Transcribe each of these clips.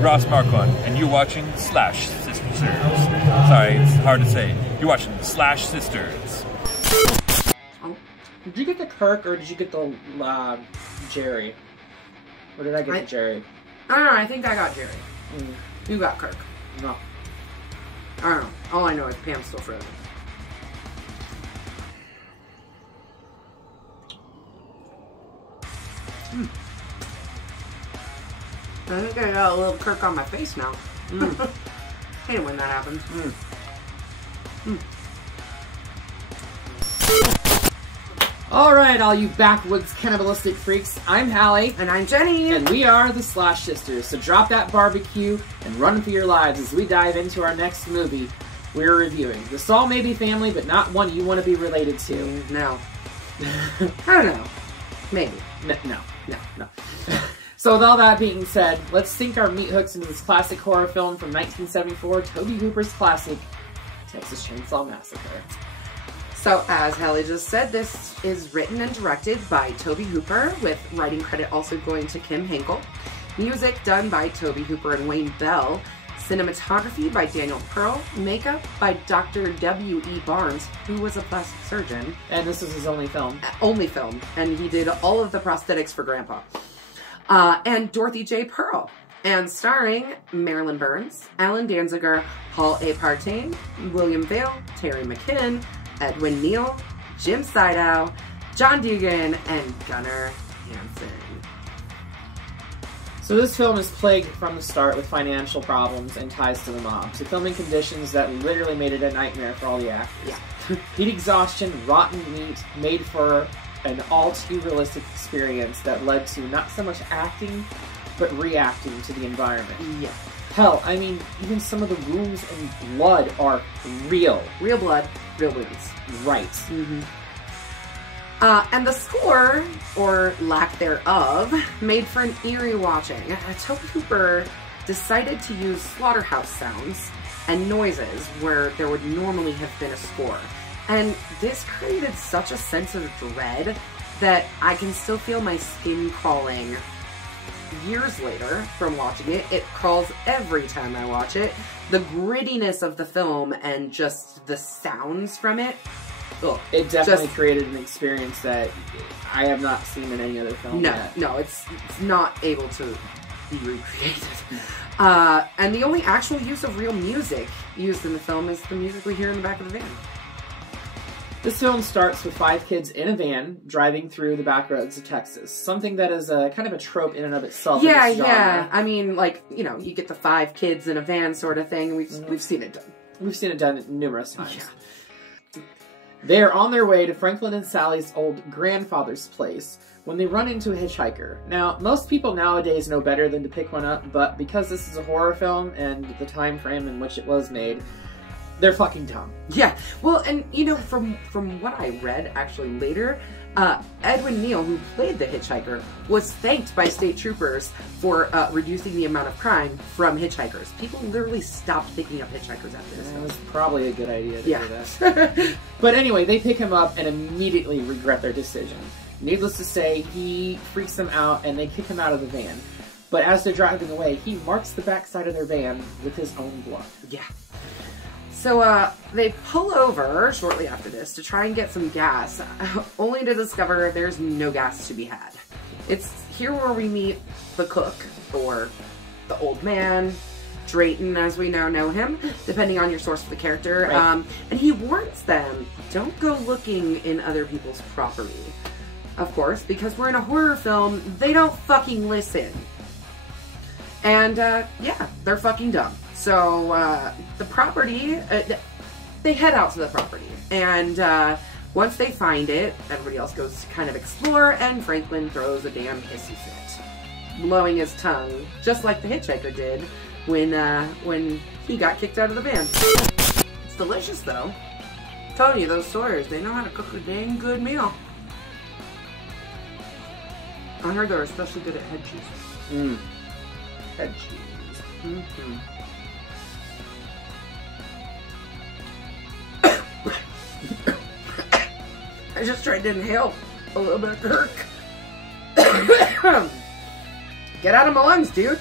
Ross Marquand, and you're watching Slash Sisters. Sorry, it's hard to say. You're watching Slash Sisters. Did you get the Kirk or did you get the Jerry? Or did I get the Jerry? I don't know. I think I got Jerry. You got Kirk. No. I don't know. All I know is Pam's still frozen. I think I got a little Kirk on my face now. Hate it when that happens. Alright, all you backwoods cannibalistic freaks, I'm Hallie. And I'm Jenny. And we are the Slash Sisters. So drop that barbecue and run for your lives as we dive into our next movie we're reviewing. The Saw may be family, but not one you want to be related to. No. I don't know. Maybe. No. So with all that being said, let's sink our meat hooks into this classic horror film from 1974, Tobe Hooper's classic, Texas Chainsaw Massacre. So, as Hallie just said, this is written and directed by Tobe Hooper, with writing credit also going to Kim Henkel. Music done by Tobe Hooper and Wayne Bell. Cinematography by Daniel Pearl. Makeup by Dr. W.E. Barnes, who was a plastic surgeon. And this is his only film. Only film. And he did all of the prosthetics for Grandpa. And Dorothy J. Pearl. And starring Marilyn Burns, Alan Danziger, Paul A. Partain, William Vale, Terry McKinnon, Edwin Neal, Jim Sydow, John Dugan, and Gunnar Hansen. So this film is plagued from the start with financial problems and ties to the mob, to filming conditions that literally made it a nightmare for all the actors. Yeah. Heat exhaustion, rotten meat, made for an all-too-realistic experience that led to not so much acting, but reacting to the environment. Yeah. Hell, I mean, even some of the wounds and blood are real. Real blood, real wounds. Right. And the score, or lack thereof, made for an eerie watching. Tobe Hooper decided to use slaughterhouse sounds and noises where there would normally have been a score. And this created such a sense of dread that I can still feel my skin crawling years later from watching it. It crawls every time I watch it. The grittiness of the film and just the sounds from it. Ugh, it definitely created an experience that I have not seen in any other film yet. No, it's not able to be recreated. And the only actual use of real music used in the film is the music we hear in the back of the van. This film starts with 5 kids in a van driving through the back roads of Texas. Something that is kind of a trope in and of itself. Yeah. I mean, like, you know, you get the 5 kids in a van sort of thing. We've seen it done. We've seen it done numerous times. Yeah. They are on their way to Franklin and Sally's old grandfather's place when they run into a hitchhiker. Now, most people nowadays know better than to pick one up, but because this is a horror film and the time frame in which it was made, they're fucking dumb. Yeah. Well, and, you know, from what I read, actually, later, Edwin Neal, who played the hitchhiker, was thanked by state troopers for reducing the amount of crime from hitchhikers. People literally stopped picking up hitchhikers after this. It was probably a good idea to do that. But anyway, they pick him up and immediately regret their decision. Needless to say, he freaks them out and they kick him out of the van. But as they're driving away, he marks the backside of their van with his own blood. Yeah. So, they pull over shortly after this to try and get some gas, only to discover there's no gas to be had. It's here where we meet the cook, or the old man, Drayton as we now know him, depending on your source for the character. Right. And he warns them, don't go looking in other people's property. Of course, because we're in a horror film, they don't fucking listen. And, yeah, they're fucking dumb. So, the property, they head out to the property. And, once they find it, everybody else goes to kind of explore, and Franklin throws a damn hissy fit, blowing his tongue, just like the hitchhiker did when he got kicked out of the van. It's delicious, though. I'm telling you, those Sawyers, they know how to cook a dang good meal. I heard they're especially good at head cheese. Head cheese. I just tried to inhale a little bit of Kirk. Get out of my lungs, dude.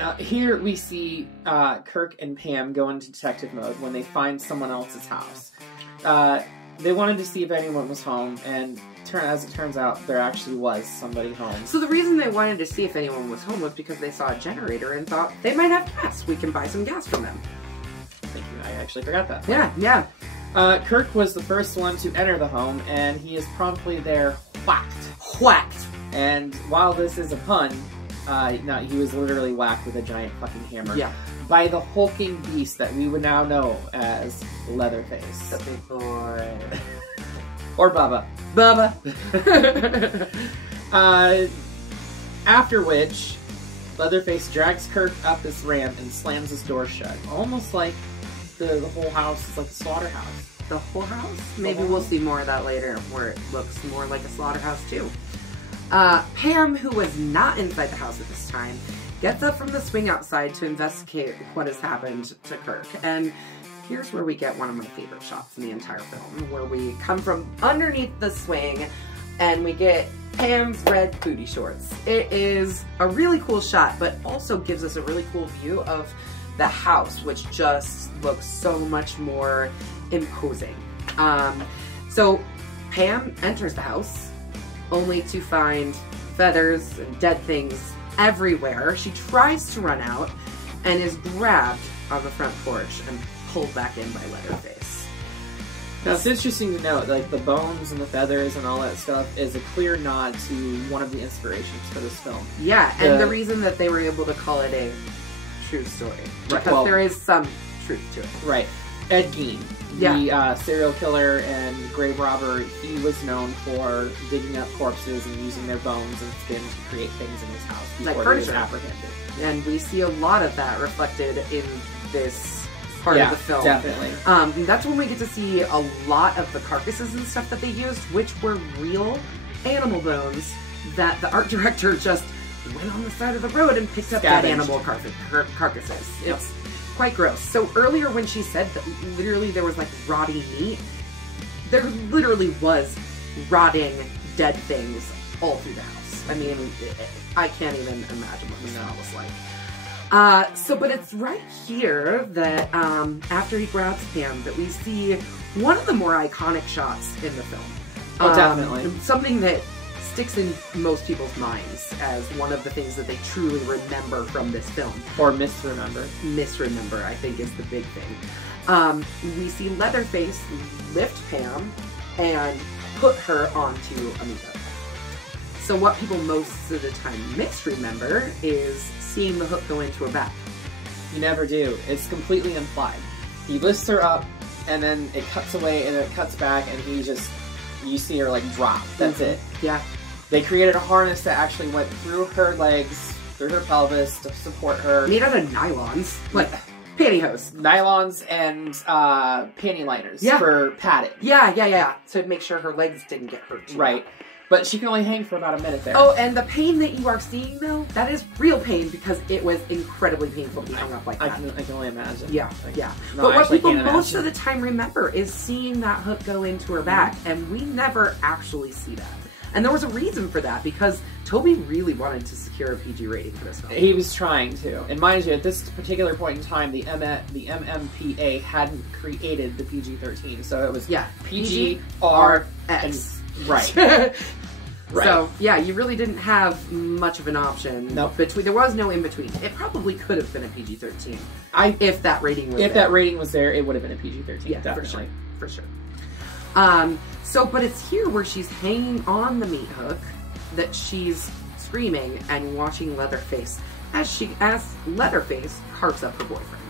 Now, here we see Kirk and Pam go into detective mode when they find someone else's house. They wanted to see if anyone was home, and as it turns out, there actually was somebody home. So the reason they wanted to see if anyone was home was because they saw a generator and thought they might have gas. We can buy some gas from them. Thank you. I actually forgot that. Yeah. Kirk was the first one to enter the home, and he is promptly there Whacked. And while this is a pun, no, he was literally whacked with a giant fucking hammer. Yeah. By the hulking beast that we would now know as Leatherface. The big boy. Or Bubba. After which, Leatherface drags Kirk up this ramp and slams his door shut. Almost like the whole house is like a slaughterhouse. The whole house? Maybe we'll see more of that later, where it looks more like a slaughterhouse too. Pam, who was not inside the house at this time, gets up from the swing outside to investigate what has happened to Kirk. And here's where we get one of my favorite shots in the entire film, where we come from underneath the swing and we get Pam's red booty shorts. It is a really cool shot, but also gives us a really cool view of the house, which just looks so much more imposing. So Pam enters the house only to find feathers and dead things everywhere. She tries to run out and is grabbed on the front porch and pulled back in by Leatherface. Now, it's interesting to note, like, the bones and the feathers and all that stuff is a clear nod to one of the inspirations for this film. Yeah, and the reason that they were able to call it a true story. Because there is some truth to it. Right. Ed Gein, the serial killer and grave robber, he was known for digging up corpses and using their bones and skin to create things in his house before like he was furniture. apprehended. And we see a lot of that reflected in this part of the film. Definitely. That's when we get to see a lot of the carcasses and stuff that they used, which were real animal bones that the art director just went on the side of the road and picked up dead animal carcasses. Yep. It's quite gross. So earlier when she said that literally there was like rotting meat, there literally was rotting dead things all through the house. I mean, I can't even imagine what this smell was like. But it's right here that after he grabs Pam that we see one of the more iconic shots in the film. Oh, definitely. Something that sticks in most people's minds as one of the things that they truly remember from this film. Or misremember. Misremember, I think, is the big thing. We see Leatherface lift Pam and put her onto a meat hook. So what people most of the time misremember is seeing the hook go into her back. You never do. It's completely implied. He lifts her up, and then it cuts away, and it cuts back, and you see her, like, drop. That's it. Yeah. They created a harness that actually went through her legs, through her pelvis to support her. Made out of nylons. Like, pantyhose. Nylons and panty liners for padding. Yeah. To make sure her legs didn't get hurt too Right. But she can only hang for about a minute there. Oh, and the pain that you are seeing, though, that is real pain because it was incredibly painful to be hung up like that. I can only imagine. Yeah. No, but what people most of the time remember is seeing that hook go into her back, and we never actually see that. And there was a reason for that, because Tobe really wanted to secure a PG rating for this film. He was trying to. And mind you, at this particular point in time, the MMPA hadn't created the PG-13, so it was PG, R, X. Right. Right. So, yeah, you really didn't have much of an option. Nope. There was no in-between. It probably could have been a PG-13. If that rating was there. If that rating was there, it would have been a PG-13. Yeah, definitely. For sure. But it's here where she's hanging on the meat hook that she's screaming and watching Leatherface as Leatherface carves up her boyfriend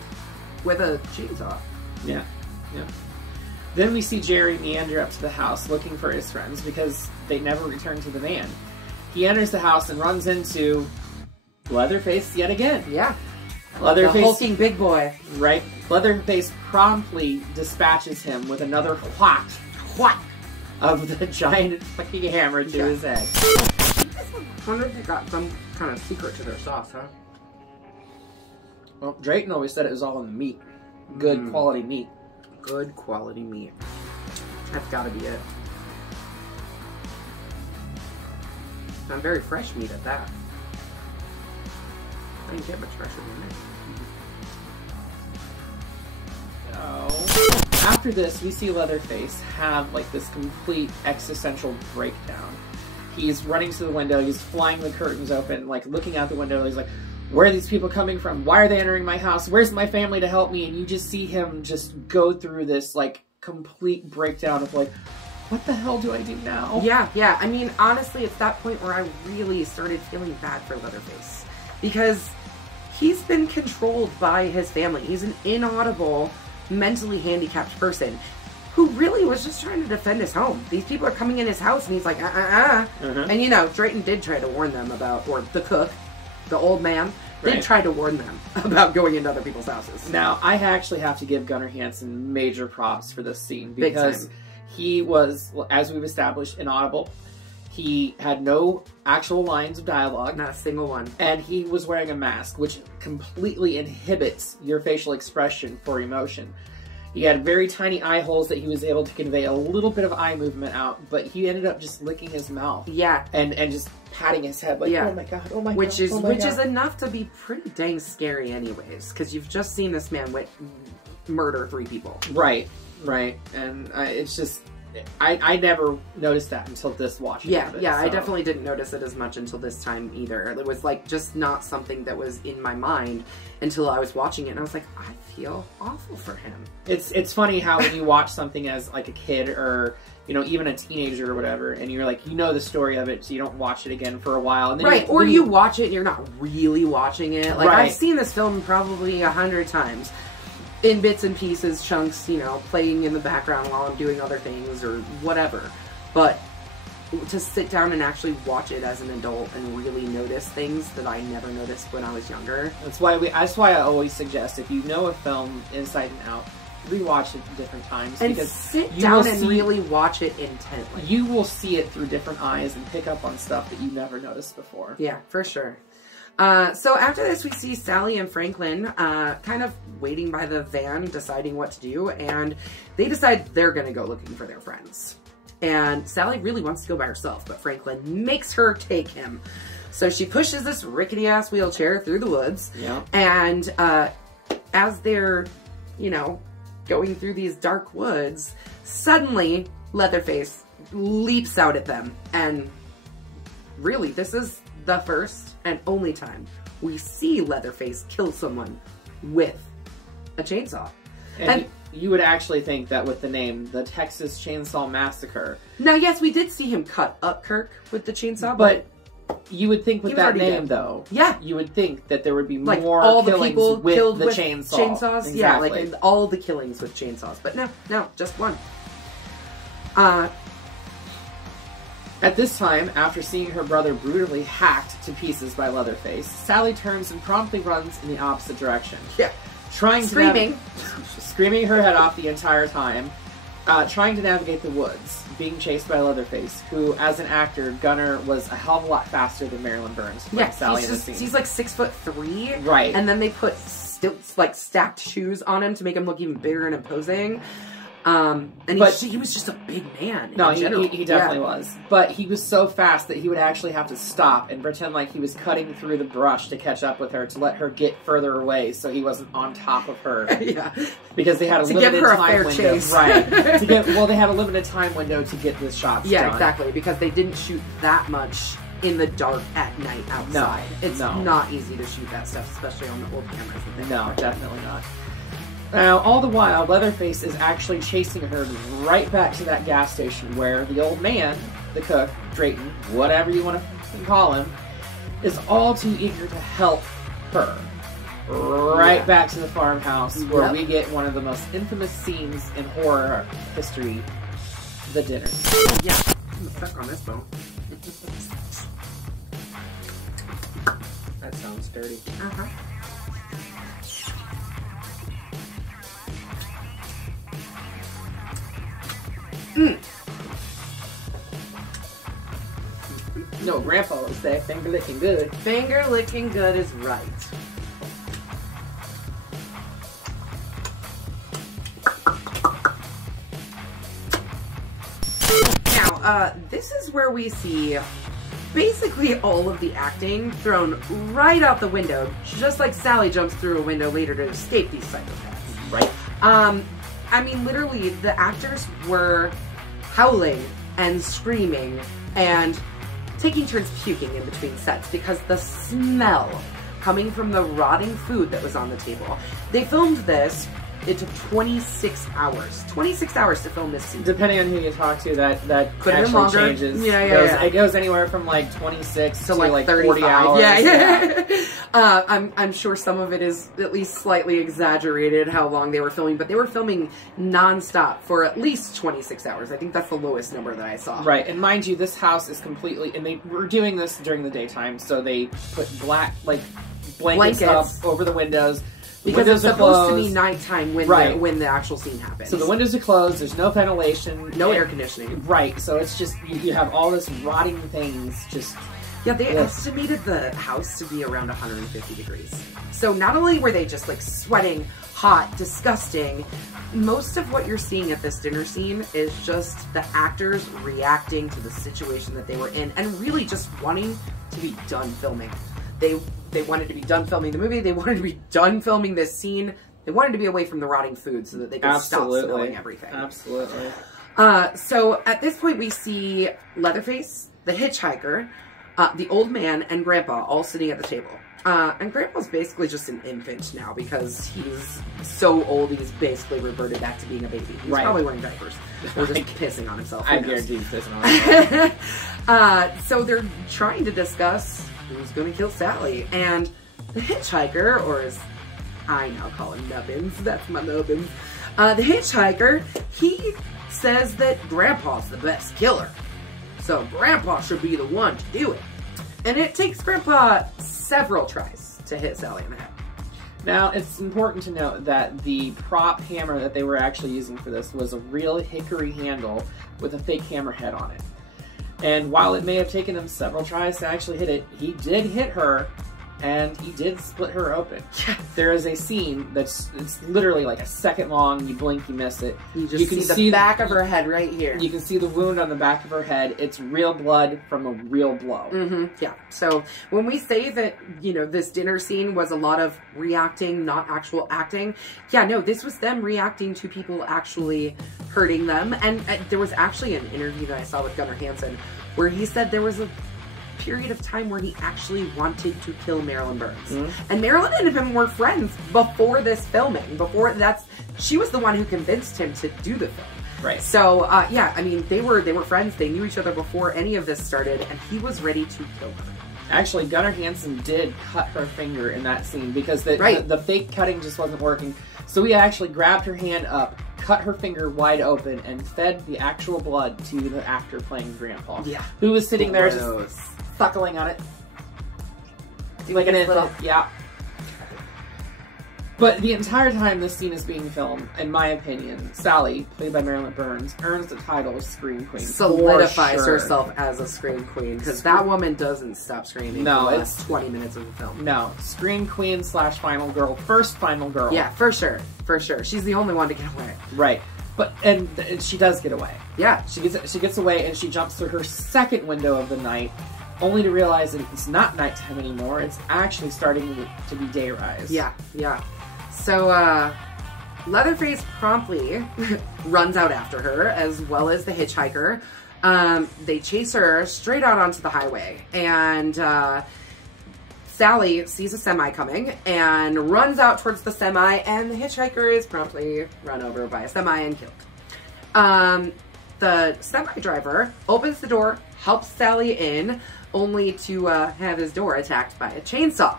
with a chainsaw. Yeah. Then we see Jerry meander up to the house looking for his friends because they never return to the van. He enters the house and runs into Leatherface yet again. Yeah. Leatherface, the hulking big boy. Right. Leatherface promptly dispatches him with another whack of the giant fucking hammer to his head. I wonder if they got some kind of secret to their sauce, huh? Well, Drayton always said it was all in the meat. Good quality meat. Good quality meat. That's gotta be it. And very fresh meat at that. Doesn't get much fresher than that. After this, we see Leatherface have like this complete existential breakdown. He's running to the window, he's flying the curtains open, like looking out the window, he's like, where are these people coming from? Why are they entering my house? Where's my family to help me? And you just see him just go through this like complete breakdown of like, what the hell do I do now? Yeah. I mean, honestly, it's that point where I really started feeling bad for Leatherface. Because he's been controlled by his family. He's an inaudible, mentally handicapped person who really was just trying to defend his home. These people are coming in his house and he's like, And you know, Drayton did try to warn them about, or the cook, the old man, did try to warn them about going into other people's houses. Now, I actually have to give Gunnar Hansen major props for this scene because he was, as we've established, inaudible. He had no actual lines of dialogue. Not a single one. And he was wearing a mask, which completely inhibits your facial expression for emotion. He had very tiny eye holes that he was able to convey a little bit of eye movement out, but he ended up just licking his mouth. Yeah. And just patting his head like, oh my god, oh my god, which is enough to be pretty dang scary anyways, because you've just seen this man murder 3 people. Right. And it's just... I never noticed that until this watching of it. I definitely didn't notice it as much until this time either. It was like just not something that was in my mind until I was watching it, and I was like, I feel awful for him. It's funny how when you watch something as like a kid or, you know, even a teenager or whatever, and you're like, you know the story of it, so you don't watch it again for a while. And then you watch it and you're not really watching it. Like, I've seen this film probably 100 times. In bits and pieces, chunks, you know, playing in the background while I'm doing other things or whatever. But to sit down and actually watch it as an adult and really notice things that I never noticed when I was younger. That's why I always suggest, if you know a film inside and out, rewatch it different times. And because sit down and really watch it intently. You will see it through different eyes and pick up on stuff that you never noticed before. Yeah, for sure. So after this, we see Sally and Franklin kind of waiting by the van, deciding what to do, and they decide they're going to go looking for their friends. And Sally really wants to go by herself, but Franklin makes her take him. So she pushes this rickety-ass wheelchair through the woods, and as they're, you know, going through these dark woods, suddenly Leatherface leaps out at them, and really, this is the first and only time we see Leatherface kill someone with a chainsaw. And you would actually think that with the name, the Texas Chainsaw Massacre. Now, yes, we did see him cut up Kirk with the chainsaw, but you would think with that name, though, you would think that there would be like more all the killings people with killed the with chainsaw. chainsaws. Exactly. Yeah, like in all the killings with chainsaws. But no, just one. At this time, after seeing her brother brutally hacked to pieces by Leatherface, Sally turns and promptly runs in the opposite direction. Yeah. Screaming her head off the entire time, trying to navigate the woods, being chased by Leatherface, who, as an actor, Gunnar was a hell of a lot faster than Marilyn Burns. Yeah, Sally in the scene. He's like 6'3", right? And then they put like stacked shoes on him to make him look even bigger and imposing. And he was just a big man. No, he definitely was. But he was so fast that he would actually have to stop and pretend like he was cutting through the brush to catch up with her, to let her get further away so he wasn't on top of her. Yeah. Because they had a limited time window. Chase. Right. They had a limited time window to get the shots done. Yeah, exactly. Because they didn't shoot that much in the dark at night outside. It's not easy to shoot that stuff, especially on the old cameras. No, definitely not. Now, all the while, Leatherface is actually chasing her right back to that gas station where the old man, the cook, Drayton, whatever you want to call him, is all too eager to help her. Right back to the farmhouse where we get one of the most infamous scenes in horror history, the dinner. Yeah, I'm stuck on this bone. That sounds dirty. Uh-huh. No, Grandpa was there. Finger licking good. Finger licking good is right. Now, this is where we see basically all of the acting thrown right out the window, just like Sally jumps through a window later to escape these psychopaths. Right. I mean, literally, the actors were howling and screaming and taking turns puking in between sets because the smell coming from the rotting food that was on the table. They filmed this. It took 26 hours. 26 hours to film this scene. Depending on who you talk to, that could have been actually longer. changes. Yeah. It goes anywhere from like 26 to like 35. 40 hours. Yeah. I'm sure some of it is at least slightly exaggerated how long they were filming, but they were filming nonstop for at least 26 hours. I think that's the lowest number that I saw. Right, and mind you, this house is completely, and they were doing this during the daytime, so they put black, like, blankets up over the windows. Because it's supposed to be nighttime when the actual scene happens. So the windows are closed, there's no ventilation. No air conditioning. Right, so it's just, you have all this rotting things just... Yeah, they estimated the house to be around 150 degrees. So not only were they just like sweating, hot, disgusting, most of what you're seeing at this dinner scene is just the actors reacting to the situation that they were in and really just wanting to be done filming. They wanted to be done filming the movie. They wanted to be done filming this scene. They wanted to be away from the rotting food so that they could stop smelling everything. Absolutely. So at this point we see Leatherface, the hitchhiker, the old man, and Grandpa all sitting at the table. And Grandpa's basically just an infant now because he's so old he's basically reverted back to being a baby. He's probably wearing diapers. Or just pissing on himself. I guarantee he's pissing on himself. So they're trying to discuss who's going to kill Sally. And the hitchhiker, or as I now call him Nubbins, that's my Nubbins. The hitchhiker, he says that Grandpa's the best killer. So Grandpa should be the one to do it. And it takes Grandpa several tries to hit Sally in the head. Now, it's important to note that the prop hammer that they were actually using for this was a real hickory handle with a fake hammer head on it. And while it may have taken him several tries to actually hit it, he did hit her, and he did split her open. There is a scene it's literally like a second long. You blink, you miss it. You can see the back of her head right here. You can see the wound on the back of her head. It's real blood from a real blow. Yeah. So when we say that, you know, this dinner scene was a lot of reacting, not actual acting, yeah, no, this was them reacting to people actually hurting them. And there was actually an interview that I saw with Gunnar Hansen where he said there was a period of time where he actually wanted to kill Marilyn Burns. And Marilyn and him were friends before this filming. She was the one who convinced him to do the film. Right. So, yeah, I mean, they were friends. They knew each other before any of this started, and he was ready to kill her. Actually, Gunnar Hansen did cut her finger in that scene because the fake cutting just wasn't working. So he actually grabbed her hand up, cut her finger wide open, and fed the actual blood to the actor playing Grandpa. Yeah. Who was sitting there just suckling on it. Like an infant. Yeah. But the entire time this scene is being filmed, in my opinion, Sally, played by Marilyn Burns, earns the title of Scream Queen. Solidifies herself as a Scream Queen, because that woman doesn't stop screaming for the last 20 minutes of the film. No. Scream Queen / Final Girl. First Final Girl. Yeah, for sure. For sure. She's the only one to get away. Right. But, and she does get away. Yeah. She gets away, and she jumps through her second window of the night, only to realize that it's not nighttime anymore. It's actually starting to be dayrise. Yeah, yeah. So, Leatherface promptly runs out after her, as well as the hitchhiker. They chase her straight out onto the highway, and Sally sees a semi coming and runs out towards the semi, and the hitchhiker is promptly run over by a semi and killed. The semi driver opens the door, helps Sally in, only to have his door attacked by a chainsaw.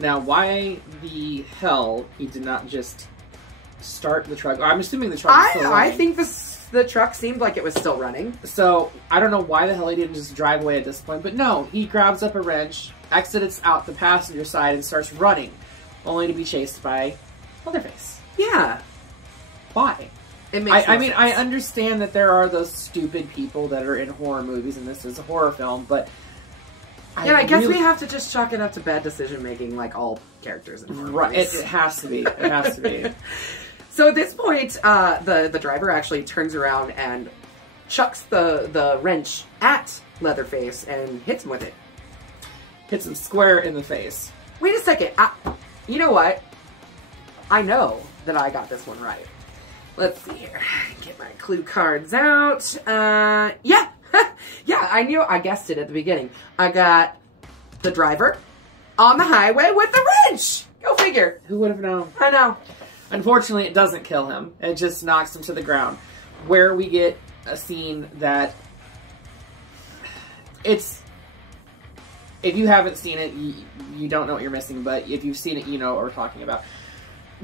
Now, why the hell he did not just start the truck? I'm assuming the truck is still running. I think the truck seemed like it was still running. So, I don't know why the hell he didn't just drive away at this point, but no, he grabs up a wrench, exits out the passenger side, and starts running, only to be chased by Leatherface. Yeah. Why? It makes I mean, I understand that there are those stupid people that are in horror movies, and this is a horror film, but... Yeah, I guess we have to just chalk it up to bad decision making, like all characters in horror movies. It has to be. It has to be. So at this point, the driver actually turns around and chucks the wrench at Leatherface and hits him with it. Hits him square in the face. Wait a second. You know what? I know that I got this one right. Let's see here. Get my clue cards out. Yeah. Yeah, I guessed it at the beginning. I got the driver on the highway with the wrench. Go figure. Who would have known? I know. Unfortunately, it doesn't kill him. It just knocks him to the ground. Where we get a scene that... It's... If you haven't seen it, you don't know what you're missing, but if you've seen it, you know what we're talking about.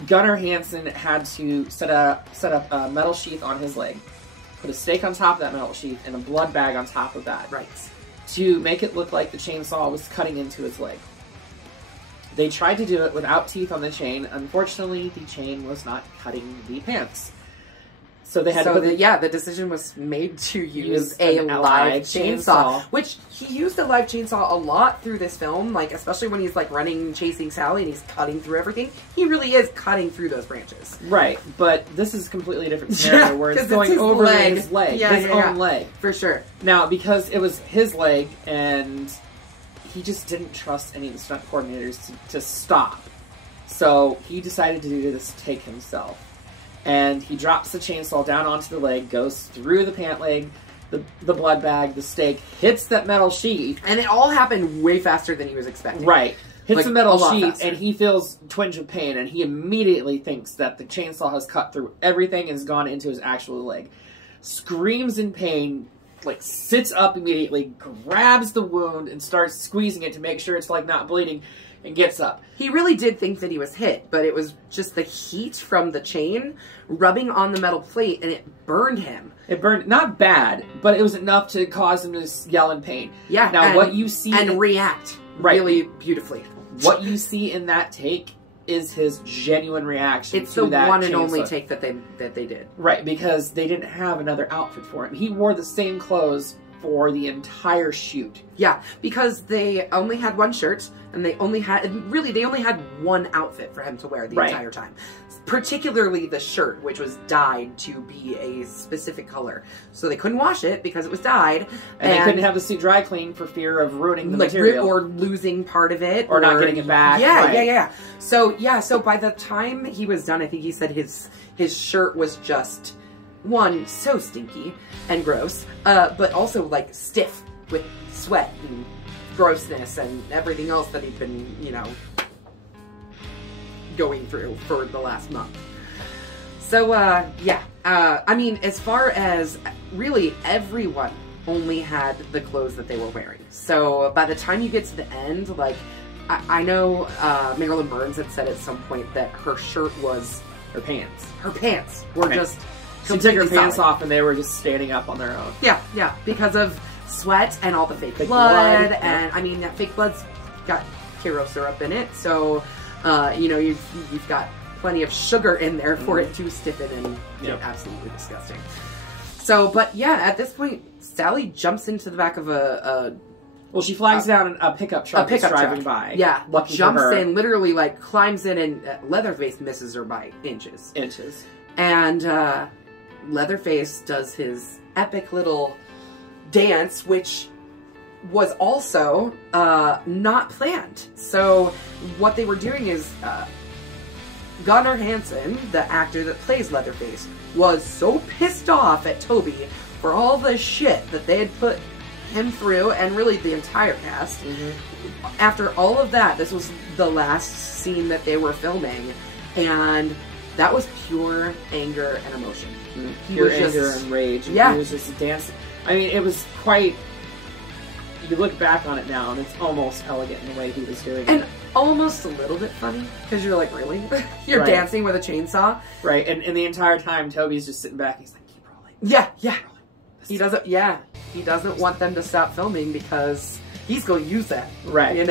Gunnar Hansen had to set up a metal sheath on his leg, put a stake on top of that metal sheath, and a blood bag on top of that. Right. To make it look like the chainsaw was cutting into his leg. They tried to do it without teeth on the chain. Unfortunately, the chain was not cutting the pants. So they had the decision was made to use a live chainsaw, which he used a live chainsaw a lot through this film, like especially when he's like running, chasing Sally, and he's cutting through everything. He really is cutting through those branches. Right, but this is a completely different scenario where it's going over his leg, his own leg. For sure. Now, because it was his leg, and he just didn't trust any of the stunt coordinators to stop, so he decided to do this take himself. And he drops the chainsaw down onto the leg, goes through the pant leg, the blood bag, the stake, hits that metal sheath. And it all happened way faster than he was expecting. Right. Hits like, the metal sheath, and he feels a twinge of pain, and he immediately thinks that the chainsaw has cut through everything and has gone into his actual leg. Screams in pain, like sits up immediately, grabs the wound, and starts squeezing it to make sure it's like not bleeding, and gets up. He really did think that he was hit, but it was just the heat from the chain rubbing on the metal plate, and it burned him. It burned, not bad, but it was enough to cause him to yell in pain. Yeah. Now, what you see... And react really beautifully. What you see in that take is his genuine reaction it's to that the one and chainsaw. only take that they did. Right, because they didn't have another outfit for him. He wore the same clothes for the entire shoot. Yeah, because they only had one shirt, and they only had one outfit for him to wear the entire time. Particularly the shirt, which was dyed to be a specific color. So they couldn't wash it because it was dyed. And they couldn't have the suit dry clean for fear of ruining the material. Or losing part of it. Or not getting it back. Yeah. So by the time he was done, I think he said his shirt was just... one, so stinky and gross, but also like stiff with sweat and grossness and everything else that he'd been, going through for the last month. So, I mean, as far as really everyone only had the clothes that they were wearing. So by the time you get to the end, like, I know Marilyn Burns had said at some point that her shirt was... Her pants. Her pants were just... She took her pants off and they were just standing up on their own. Yeah, because of sweat and all the fake blood. And, I mean, that fake blood's got Karo syrup in it, so, you've got plenty of sugar in there for it to stiffen and get absolutely disgusting. So, but yeah, at this point, Sally jumps into the back of well, she flags down a pickup truck that's driving by. Yeah, jumps in, literally, like, climbs in, and Leatherface misses her by inches. And, Leatherface does his epic little dance, which was also not planned. So what they were doing is Gunnar Hansen, the actor that plays Leatherface, was so pissed off at Tobe for all the shit that they had put him through, and really the entire cast. After all of that, this was the last scene that they were filming, and that was pure anger and emotion. Pure anger and rage. And he was just dancing. I mean, it was quite... You look back on it now, and it's almost elegant in the way he was doing it. And almost a little bit funny, because you're like, really? You're dancing with a chainsaw? Right, and the entire time, Toby's just sitting back, he's like, keep rolling. Yeah. He doesn't want them to stop filming because he's going to use that. Right.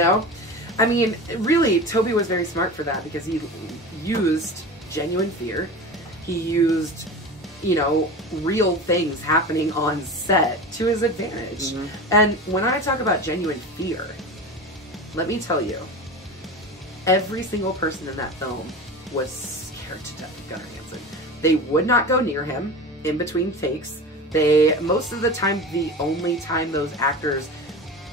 I mean, really, Tobe was very smart for that, because he used genuine fear. He used, real things happening on set to his advantage. And when I talk about genuine fear, let me tell you, every single person in that film was scared to death of Gunnar Hansen. They would not go near him in between takes. Most of the time, the only time those actors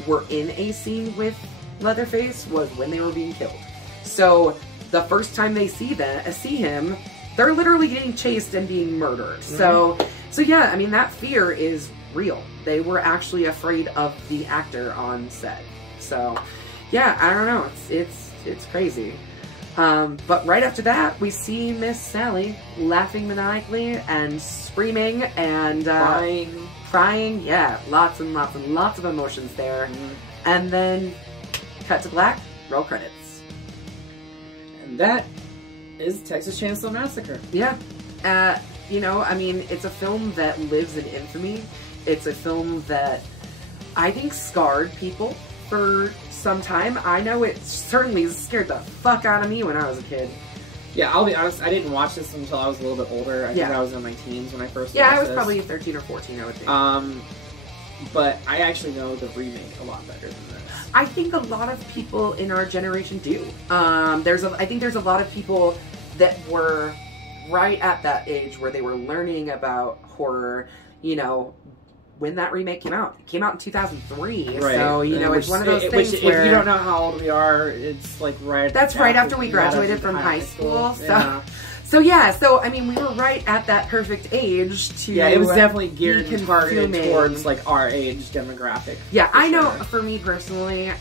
were in a scene with Leatherface was when they were being killed. So the first time they see him, they're literally getting chased and being murdered. Mm-hmm. So yeah, I mean, that fear is real. They were actually afraid of the actor on set. So yeah, I don't know. It's crazy. But right after that, we see Miss Sally laughing maniacally and screaming and crying. Yeah, lots and lots of emotions there. Mm-hmm. And then cut to black, roll credits. And that is Texas Chainsaw Massacre. Yeah. You know, I mean, it's a film that lives in infamy. It's a film that I think scarred people for some time. I know it certainly scared the fuck out of me when I was a kid. Yeah, I'll be honest, I didn't watch this until I was a little bit older. I think I was in my teens when I first watched Yeah, I was this. probably 13 or 14, I would think. But I actually know the remake a lot better than this. I think a lot of people in our generation do. I think there's a lot of people that were right at that age where they were learning about horror, you know, when that remake came out. It came out in 2003, right. So, you know, it's one of those things where... If you don't know how old we are, it's like right... That's right after we graduated from high school. So, I mean, we were right at that perfect age to... Yeah, it was definitely geared and targeted towards, like, our age demographic. Yeah, I know, for me personally,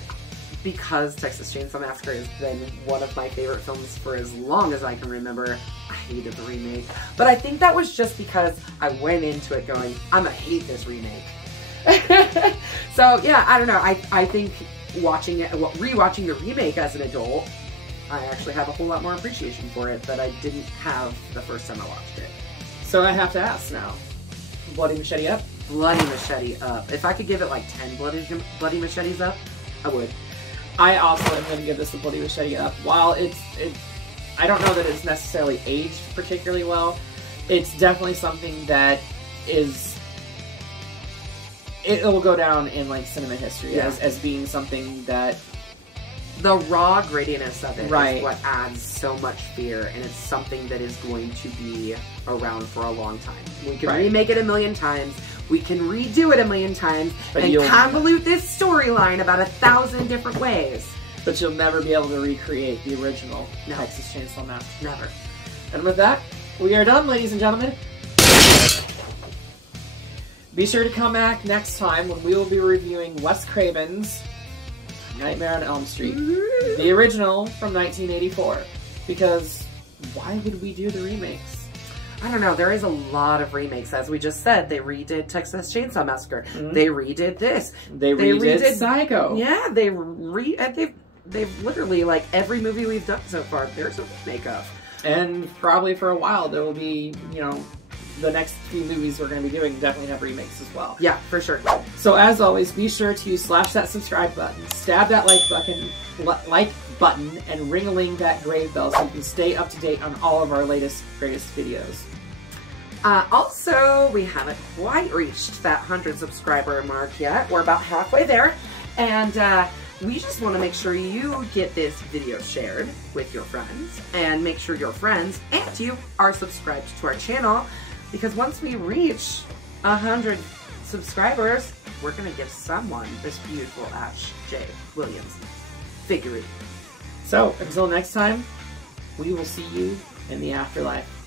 because Texas Chainsaw Massacre has been one of my favorite films for as long as I can remember, I hated the remake. But I think that was just because I went into it going, I'm gonna hate this remake. So, yeah, I don't know. I think rewatching the remake as an adult, I actually have a whole lot more appreciation for it that I didn't have the first time I watched it. So I have to ask now, Bloody Machete up? Bloody Machete up. If I could give it like 10 Bloody Machetes up, I would. I also am going to give this a Bloody Machete up. While I don't know that it's necessarily aged particularly well, it's definitely something that it will go down in like cinema history as being something that... The raw grittiness of it is what adds so much fear, and it's something that is going to be around for a long time. We can remake it a million times, we can redo it a million times, and convolute this storyline about 1,000 different ways. But you'll never be able to recreate the original Texas Chainsaw Massacre. Never. And with that, we are done, ladies and gentlemen. Be sure to come back next time when we will be reviewing Wes Craven's Nightmare on Elm Street, the original from 1984. Because why would we do the remakes? I don't know. There is a lot of remakes. As we just said, they redid Texas Chainsaw Massacre. Mm-hmm. They redid this. They redid Psycho. Yeah, they've literally, like, every movie we've done so far, there's a remake of. And probably for a while there will be, you know, the next few movies we're going to be doing definitely have remakes as well. Yeah, for sure. So as always, be sure to slash that subscribe button, stab that like button, and ring-a-ling that grave bell so you can stay up to date on all of our latest, greatest videos. Also, we haven't quite reached that 100 subscriber mark yet. We're about halfway there. And we just want to make sure you get this video shared with your friends, and make sure your friends and you are subscribed to our channel. Because once we reach 100 subscribers, we're going to give someone this beautiful Ash J. Williams figurine. So, until next time, we will see you in the afterlife.